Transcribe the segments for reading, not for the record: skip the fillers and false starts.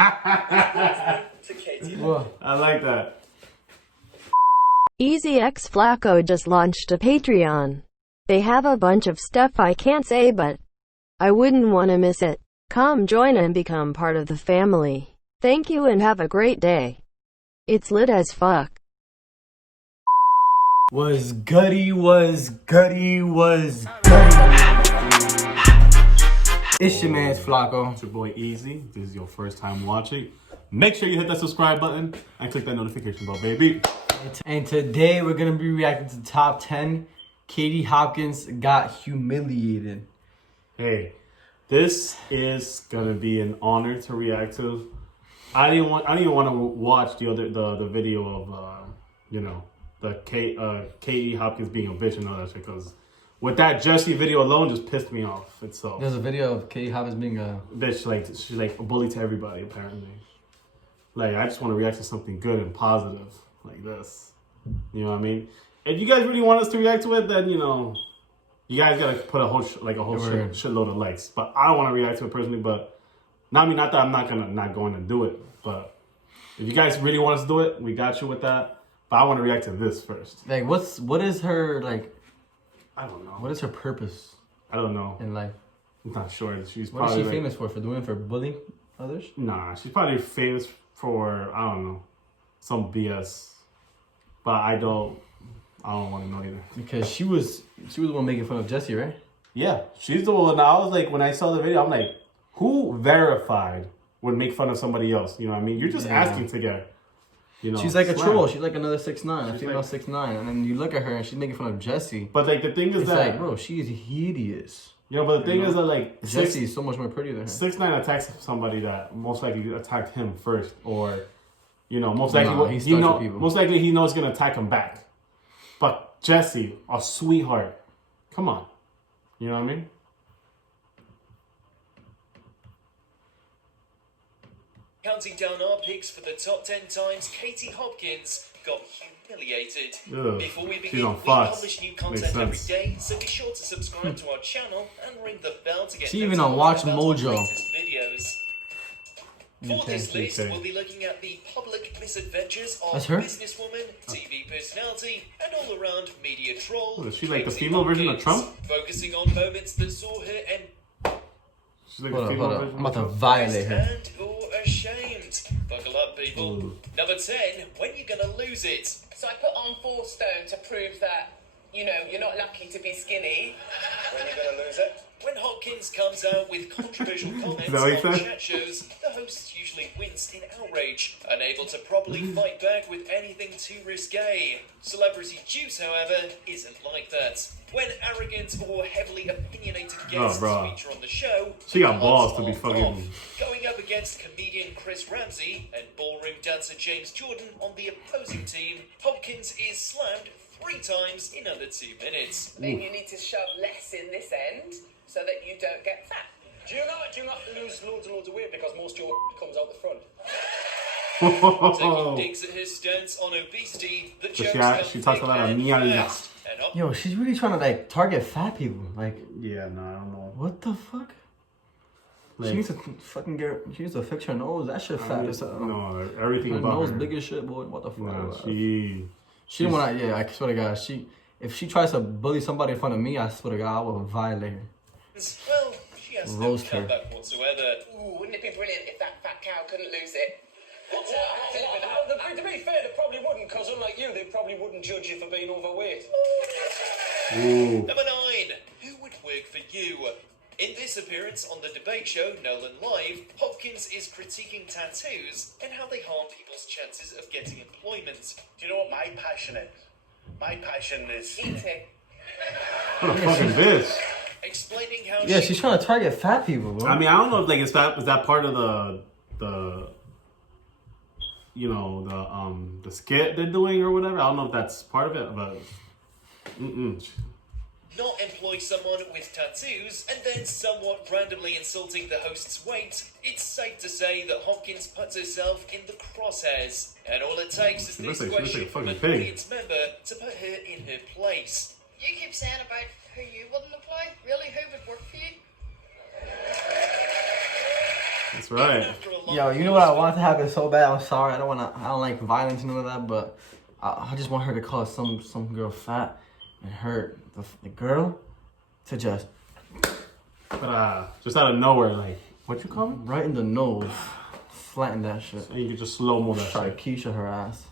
I like that. Easy X Flacco just launched a Patreon. They have a bunch of stuff I can't say, but I wouldn't want to miss it. Come join and become part of the family. Thank you and have a great day. It's lit as fuck. Was goody. It's your man's Flacco. It's your boy Easy. If this is your first time watching, make sure you hit that subscribe button and click that notification bell, baby. And today we're gonna be reacting to the top 10. Katie Hopkins got humiliated. Hey, this is gonna be an honor to react to. I didn't even want to watch the video of Katie Hopkins being a bitch and all that shit, because with that Jesse video alone just pissed me off itself. There's a video of Katie Hopkins being a bitch, like she's like a bully to everybody apparently. Like, I just want to react to something good and positive like this. You know what I mean? If you guys really want us to react to it, then you guys gotta put a whole shitload of likes. But I don't want to react to it personally. But not that I'm not going to do it. But if you guys really want us to do it, we got you with that. But I want to react to this first. Like, what is her, like, I don't know. What is her purpose? I don't know. In life? I'm not sure. What is she famous for? For doing it for bullying others? Nah, she's probably famous for, I don't know, some BS. But I don't want to know either. Because she was the one making fun of Jesse, right? Yeah, she's the one. I was like, when I saw the video, I'm like, who verified would make fun of somebody else? You know what I mean? You're just asking to get, she's like a troll. She's like another 6'9", a female 6'9", and then you look at her and she's making fun of Jesse. But like the thing is, it's that like, bro, she's hideous. But the thing is that, like, Jesse is so much more pretty than her. 6'9" attacks somebody that most likely attacked him first, or most likely most likely he knows gonna attack him back. But Jesse, a sweetheart, come on, you know what I mean? Counting down our picks for the top 10 times Katie Hopkins got humiliated. Ugh, before we begin, we Fox. publish new content every day, so be sure to subscribe to our channel and ring the bell to get She even on Watch Mojo. Videos. For this list, we'll be looking at the public misadventures of businesswoman, TV personality, and all-around media troll. Is she like the female version of Trump? Focusing on moments that saw her and she's like the female version. I'm about to violate her. And or ashamed. Buckle up, people. Number 10, when you gonna lose it? So I put on 4 stone to prove that, you're not lucky to be skinny. When you gonna lose it? When Hopkins comes out with controversial comments on chat shows, the hosts usually wince in outrage, unable to properly fight back with anything too risque. Celebrity Juice, however, isn't like that. When arrogant or heavily opinionated guests feature on the show, she got balls to be fucking going up against comedian Chris Ramsey and ballroom dancer James Jordan on the opposing team, Hopkins is slammed 3 times in under 2 minutes. Then you need to shove less in this end so that you don't get fat. Do you not lose loads and loads of weight because most of your comes out the front? Taking digs at her stance on obesity, the she talks a lot of mierda. Yo, she's really trying to like target fat people. Like, yeah, no, I don't know. What the fuck? Like, she needs to fucking she needs to fix her nose. That shit fat as hell. No, everything her about nose her. big as shit, boy. What the fuck? No, she didn't want to. Yeah, I swear to God, if she tries to bully somebody in front of me, I swear to God, I will violate her. Well, she has no comeback whatsoever. Ooh, wouldn't it be brilliant if that fat cow couldn't lose it? To be fair, they probably wouldn't, because unlike you, they probably wouldn't judge you for being overweight. Number 9, who would work for you? In this appearance on the debate show Nolan Live, Hopkins is critiquing tattoos and how they harm people's chances of getting employment. Do you know what my passion is? My passion is eating. What a fucking bitch. Explaining how she's trying to target fat people, bro. I mean, I don't know if is that part of the skit they're doing or whatever. I don't know if that's part of it, but not employ someone with tattoos and then somewhat randomly insulting the host's weight, it's safe to say that Hopkins puts herself in the crosshairs. And all it takes is this question from an audience member to put her in her place. You keep saying about who you wouldn't employ. Really, who would work for you? That's right. Even after a life. Yo, you know what I want to happen so bad? I'm sorry. I don't like violence and none of that, but I just want her to call some girl fat and hurt the girl to just just out of nowhere, like, what you call me? right in the nose, flatten that shit. And you can just slow mo that Try to shit. Keisha her ass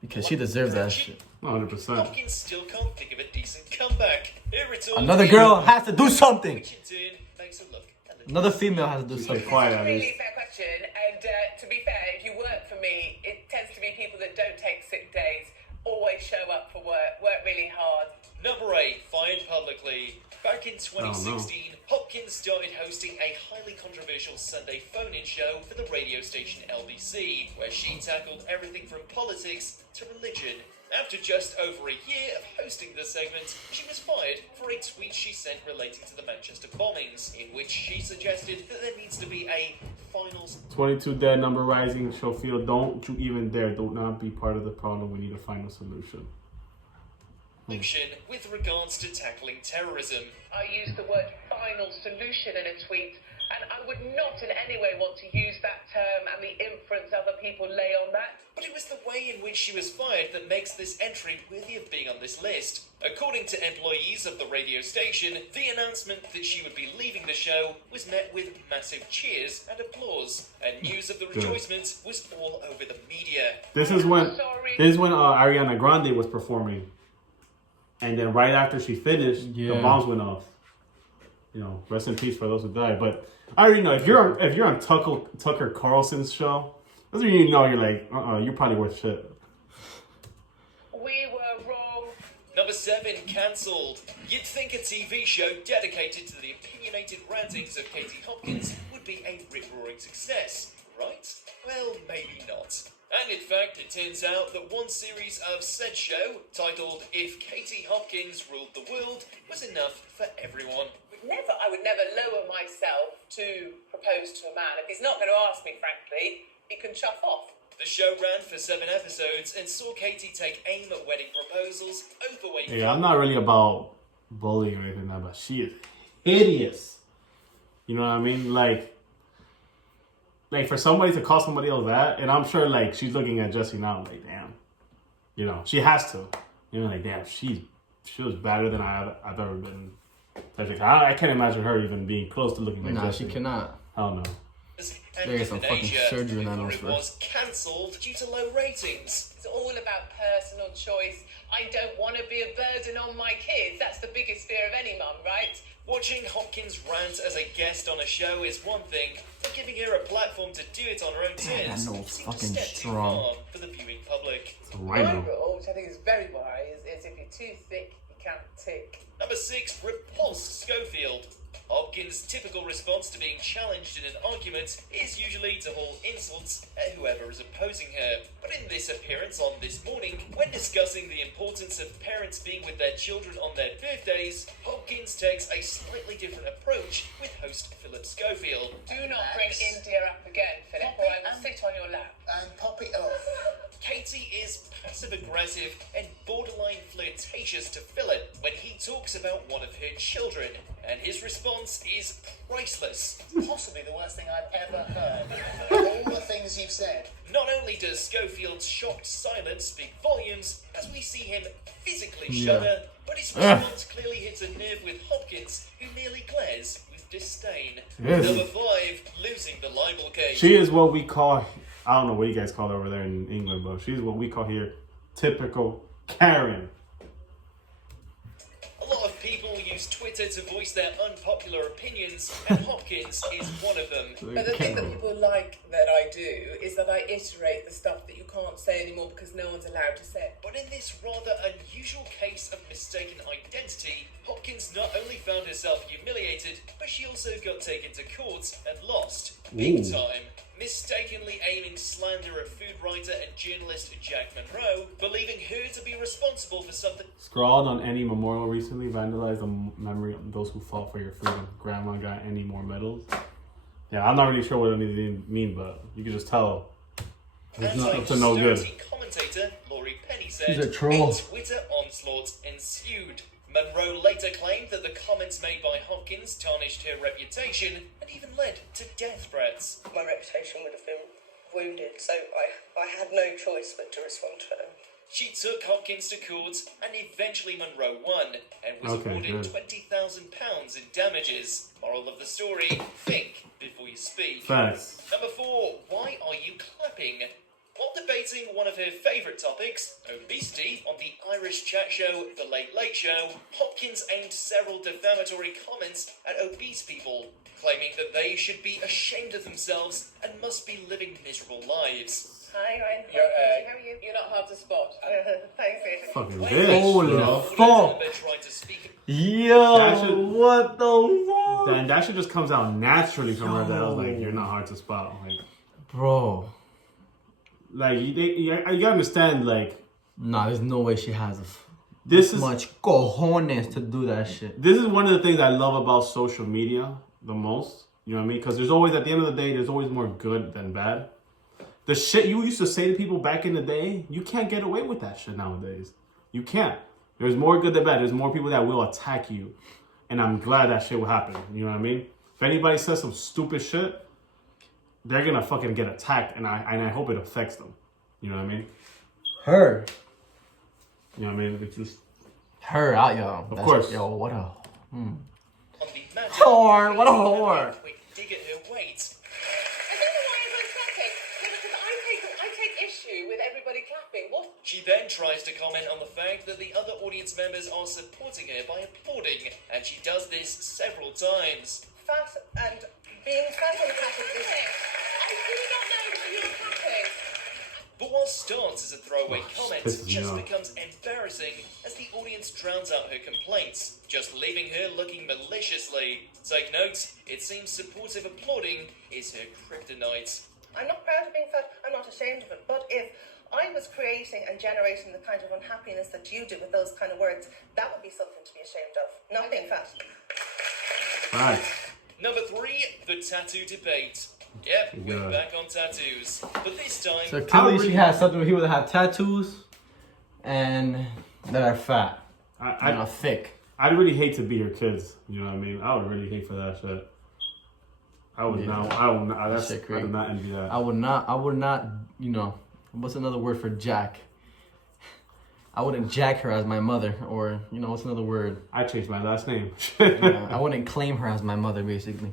because she deserves that shit. 100%. Hopkins still can't think of a decent comeback. Here it's all Another girl has to do something. which in turn makes her look a little Another female has to do something. quiet It's at a really least. fair question, and to be fair, if you work for me, it tends to be people that don't take sick days, always show up for work really hard. Number 8, fired publicly. Back in 2016, Hopkins started hosting a highly controversial Sunday phone-in show for the radio station LBC, where she tackled everything from politics to religion. After just over a year of hosting the segment, she was fired for a tweet she sent relating to the Manchester bombings, in which she suggested that there needs to be a finals 22 dead, number rising. Schofield, don't you even dare. Do not be part of the problem. We need a final solution. solution with regards to tackling terrorism. I used the word final solution in a tweet, and I would not in any way want to use that term and the inference other people lay on that. But it was the way in which she was fired that makes this entry worthy of being on this list. According to employees of the radio station, the announcement that she would be leaving the show was met with massive cheers and applause, and news of the rejoicement was all over the media. This is when Ariana Grande was performing, and then right after she finished, the bombs went off. You know, rest in peace for those who died. But I already know if you're on Tucker Carlson's show, that's when you know you're like, you're probably worth shit. We were wrong. Number 7, cancelled. You'd think a TV show dedicated to the opinionated rantings of Katie Hopkins would be a rip-roaring success, right? Well, maybe not. And in fact, it turns out that one series of said show, titled If Katie Hopkins Ruled the World, was enough for everyone. I would never lower myself to propose to a man. If he's not going to ask me, frankly, he can chuff off. The show ran for 7 episodes and saw Katie take aim at wedding proposals, overweight. Yeah, I'm not really about bullying or anything like that, but she is hideous. You know what I mean? Like for somebody to call somebody else that, and I'm sure like she's looking at Jessie now like, damn. You know, she has to. You know, like, damn, she was better than I've ever been. I can't imagine her even being close to looking like Nah, Jessie. she cannot. Hell no. And There is some fucking Indonesia, surgery on before those it was cancelled due to low ratings. It's all about personal choice. I don't want to be a burden on my kids. That's the biggest fear of any mum, right? Watching Hopkins rant as a guest on a show is one thing, but giving her a platform to do it on her own terms that nose seemed to fucking step too strong. far for the viewing public. My rule, which I think is very wise, is if you're too thick, you can't tick. Number 6, repulsed Schofield. Hopkins' typical response to being challenged in an argument is usually to haul insults at whoever is opposing her. But in this appearance on This Morning, when discussing the importance of parents being with their children on their birthdays, Hopkins takes a slightly different approach with host Philip Schofield. Do not bring India up again, Philip, or I will sit on your lap. And pop it off. Katie is passive-aggressive and borderline flirtatious to Philip when he talks about one of her children, and his response is priceless. Possibly the worst thing I've ever heard. All the things you've said. Not only does Schofield's shocked silence speak volumes as we see him physically shudder, but his response clearly hits a nerve with Hopkins, who merely glares with disdain. Yes. Number 5, losing the libel case. She is what we call, I don't know what you guys call it over there in England, but she's what we call here typical Karen. A lot of people use Twitter to voice their unpopular opinions, and Hopkins is one of them. But the thing that people like that I do is that I iterate the stuff that you can't say anymore because no one's allowed to say it. But in this rather unusual case of mistaken identity, Hopkins not only found herself humiliated, but she also got taken to court and lost. Big time. Mistakenly aiming slander at food writer and journalist Jack Monroe, believing her to be responsible for something. Scrawled on any memorial recently, vandalized the memory of those who fought for your freedom. Grandma got any more medals? Yeah, I'm not really sure what anything mean, but you can just tell it's not up to no good. Commentator Laurie Penny said, She's a troll. a Twitter onslaught ensued. Monroe later claimed that the comments made by Hopkins tarnished her reputation and even led to death threats. My reputation would have been wounded, so I had no choice but to respond to it. She took Hopkins to court and eventually Monroe won and was awarded £20,000 in damages. Moral of the story, think before you speak. Facts. Number 4, why are you clapping? While debating one of her favourite topics, obesity, on the Irish chat show The Late Late Show, Hopkins aimed several defamatory comments at obese people, claiming that they should be ashamed of themselves and must be living miserable lives. Hi, Ryan. How are you? You're not hard to spot. Thanks, Adrian. Fucking When bitch, Holy bro. fuck. tried to speak Yo, That should- what the fuck? Then that shit just comes out naturally from her. That I was like, you're not hard to spot. Bro. Like you gotta understand. Like Nah, there's no way she has this is much cojones to do that shit. this is one of the things I love about social media the most. You know what I mean? Because there's always, at the end of the day, there's always more good than bad. The shit you used to say to people back in the day, you can't get away with that shit nowadays. You can't. There's more good than bad. There's more people that will attack you. And I'm glad that shit will happen. You know what I mean? If anybody says some stupid shit, they're gonna fucking get attacked. And I hope it affects them. You know what I mean? Her. You know what I mean? It's just... Her out, yo. Of course. Yo, what a... on the matter. Whore, what a whore. Quick dig at her weight. I don't know why everyone's clapping. No, because I take issue with everybody clapping. What? She then tries to comment on the fact that the other audience members are supporting her by applauding, and she does this several times. Fat and being fat on the clapping is... I do not know why you're clapping. But what starts as a throwaway comment pisses me just off. becomes embarrassing as the audience drowns out her complaints, just leaving her looking maliciously. Take note, it seems supportive applauding is her kryptonite. I'm not proud of being fat. I'm not ashamed of it. But if I was creating and generating the kind of unhappiness that you do with those kind of words, that would be something to be ashamed of. Not being fat. Alright. Number 3, the tattoo debate. Yep, we're Yeah. back on tattoos. But this time, So clearly she has something with people that have tattoos and that are fat. And are thick. I'd really hate to be her kids. You know what I mean? I would really hate for that shit. I would not. I would not. That's, Shit I crazy. do not envy that. I would not, you know, what's another word for jack? I wouldn't jack her as my mother, or, you know, what's another word? I changed my last name. I wouldn't claim her as my mother, basically.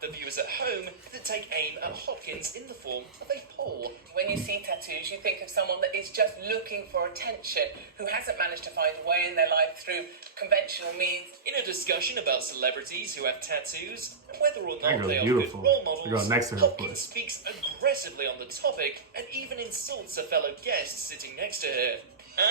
the viewers at home that take aim at Hopkins in the form of a poll. When you see tattoos, you think of someone that is just looking for attention, who hasn't managed to find a way in their life through conventional means. In a discussion about celebrities who have tattoos and whether or That not girl's they are beautiful. good role The girl models, next to her, Hopkins please. speaks aggressively on the topic and even insults a fellow guest sitting next to her.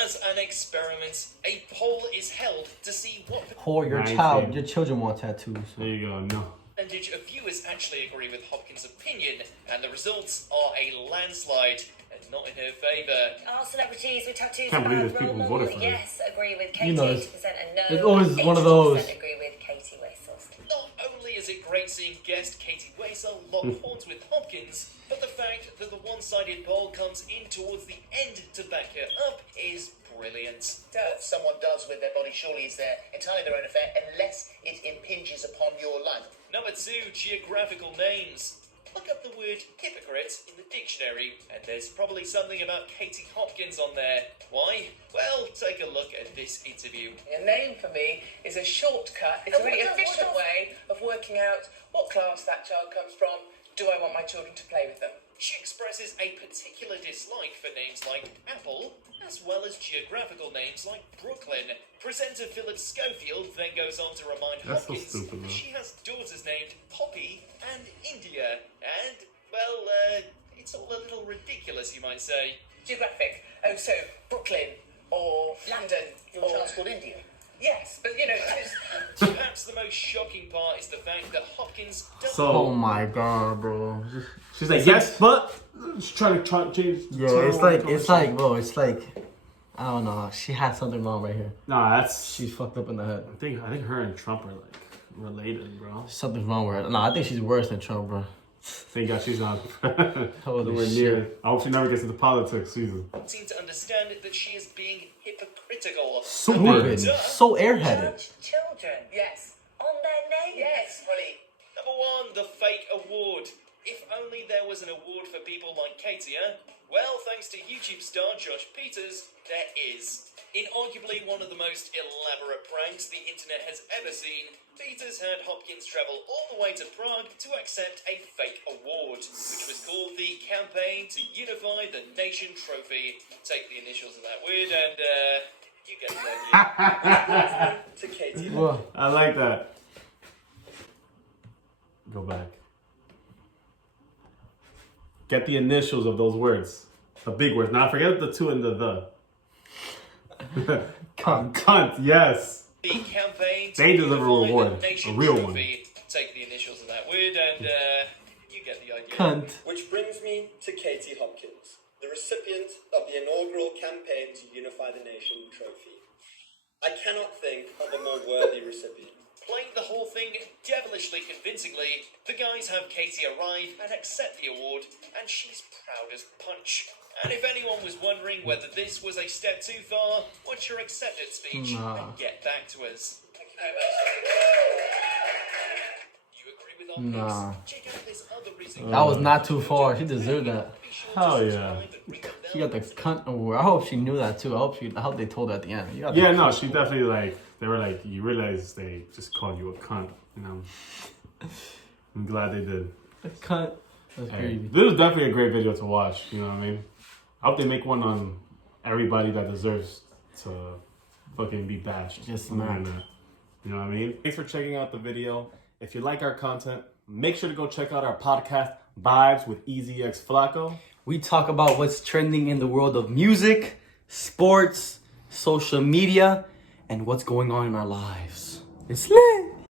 As an experiment, a poll is held to see what Or your 19. your children want tattoos. There you go. No. percentage of viewers actually agree with Hopkins' opinion, and the results are a landslide, and not in her favour. Are celebrities with tattoos Can't believe a there's bad people role who model? voted for her. Yes, agree with Katie, You know, 80% and no. there's always one of those. 80% agree with Katie Wessels. Not only is it great seeing guest Katie Waisel lock horns with Hopkins, but the fact that the one-sided poll comes in towards the end to back her up is brilliant. What someone does with their body surely is entirely their own affair, unless it impinges upon your life. Number 2, geographical names. Look up the word hypocrite in the dictionary, and there's probably something about Katie Hopkins on there. Why? Well, take a look at this interview. A name for me is a shortcut. It's a really efficient way of working out what class that child comes from. Do I want my children to play with them? She expresses a particular dislike for names like Apple, as well as geographical names like Brooklyn. Presenter Philip Schofield then goes on to remind That's so Hopkins stupid, that man. she has daughters named Poppy and India, and, well, it's all a little ridiculous, you might say. Geographic. Oh, so Brooklyn or London. Your or... child's called India. Yes, but you know, Perhaps the most shocking part is the fact that Hopkins doesn't... Oh So my god, bro. she's like, yes, but she's trying to change. Yeah, it's like, bro, it's like, I don't know. She has something wrong right here. Nah, that's. She's fucked up in the head. I think her and Trump are like related, bro. Something's wrong with her. No, I think she's worse than Trump, bro. Thank God she's not Holy nowhere shit. near. I hope she never gets into politics either. Seem to understand that she is being hypocritical. Stupid. So airheaded. Children. Yes. On their name. Yes, honey. Number 1, the fake award. If only there was an award for people like Katie, eh? Well, thanks to YouTube star Josh Peters, there is. In arguably one of the most elaborate pranks the internet has ever seen, Peters had Hopkins travel all the way to Prague to accept a fake award, which was called the Campaign to Unify the Nation Trophy. Take the initials of that word and, you get the idea. To Katie. Whoa. I like that. Go back. Get the initials of those words. The big words. Now forget the 2 and the. Cunt. Cunt, yes. The Campaign to They deserve a Unify reward. the Nation A real Trophy. Take the initials of that word and, you get the idea. Cunt. Which brings me to Katie Hopkins, the recipient of the inaugural Campaign to Unify the Nation trophy. I cannot think of a more worthy recipient. Playing the whole thing devilishly convincingly, the guys have Katie arrive and accept the award, and she's proud as punch. And if anyone was wondering whether this was a step too far, watch her acceptance speech and get back to us. Thank you very much. You agree with our Nah. picks? Check out this other reason. That was not too far. She deserved that. Hell yeah. She got the cunt award. I hope she knew that too. I hope they told her at the end. You got the Yeah, no, cunt she award. definitely like. They were like, you realize they just called you a cunt. You know. I'm glad they did. The cunt. That's Hey, crazy. this was definitely a great video to watch. You know what I mean? I hope they make one on everybody that deserves to fucking be bashed. Just on the smacked. internet. You know what I mean? Thanks for checking out the video. If you like our content, make sure to go check out our podcast, Vibes with EZX Flacco. We talk about what's trending in the world of music, sports, social media, and what's going on in our lives. It's lit.